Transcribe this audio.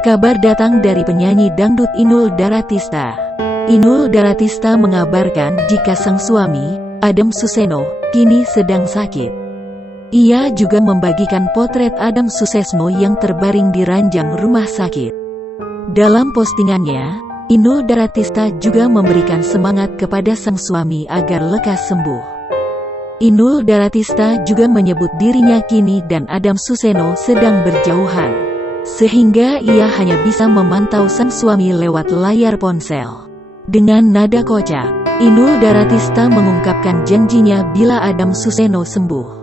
Kabar datang dari penyanyi dangdut Inul Daratista. Inul Daratista mengabarkan jika sang suami, Adam Suseno, kini sedang sakit. Ia juga membagikan potret Adam Susesno yang terbaring di ranjang rumah sakit. Dalam postingannya, Inul Daratista juga memberikan semangat kepada sang suami agar lekas sembuh. Inul Daratista juga menyebut dirinya kini dan Adam Suseno sedang berjauhan, sehingga ia hanya bisa memantau sang suami lewat layar ponsel. Dengan nada kocak, Inul Daratista mengungkapkan janjinya bila Adam Suseno sembuh.